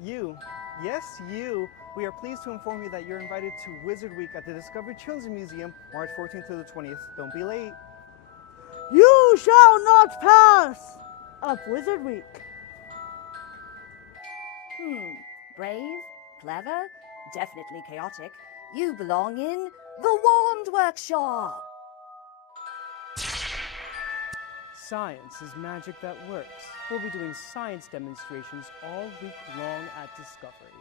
You, yes, you. We are pleased to inform you that you're invited to Wizard Week at the Discovery Children's Museum, March 14th through the 20th. Don't be late. You shall not pass up Wizard Week. Brave, clever, definitely chaotic. You belong in the Wand Workshop. Science is magic that works. We'll be doing science demonstrations all week long at Discovery.